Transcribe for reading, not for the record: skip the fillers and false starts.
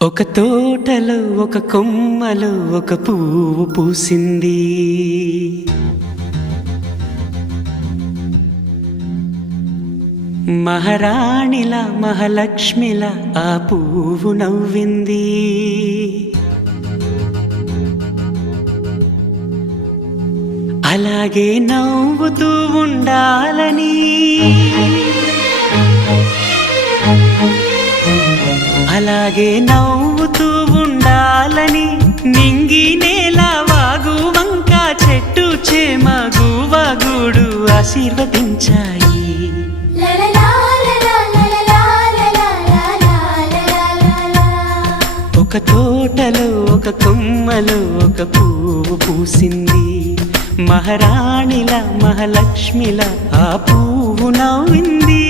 ఒక తోటలో ఒక కొమ్మలో ఒక పువ్వు పూసింది. మహారాణిలా మహాలక్ష్మిలా ఆ పువ్వు నవ్వింది. అలాగే నవ్వుతూ ఉండాలని, అలాగే నవ్వుతూ ఉండాలని నింగి నేల వాగు వంక చెట్టు చేమ గువగూడు ఆశీర్వదించాయి. ఒక తోటలో ఒక కొమ్మలో ఒక పువ్వు పూసింది. మహారాణిలా మహాలక్ష్మిలా ఆ పువ్వు నవ్వింది.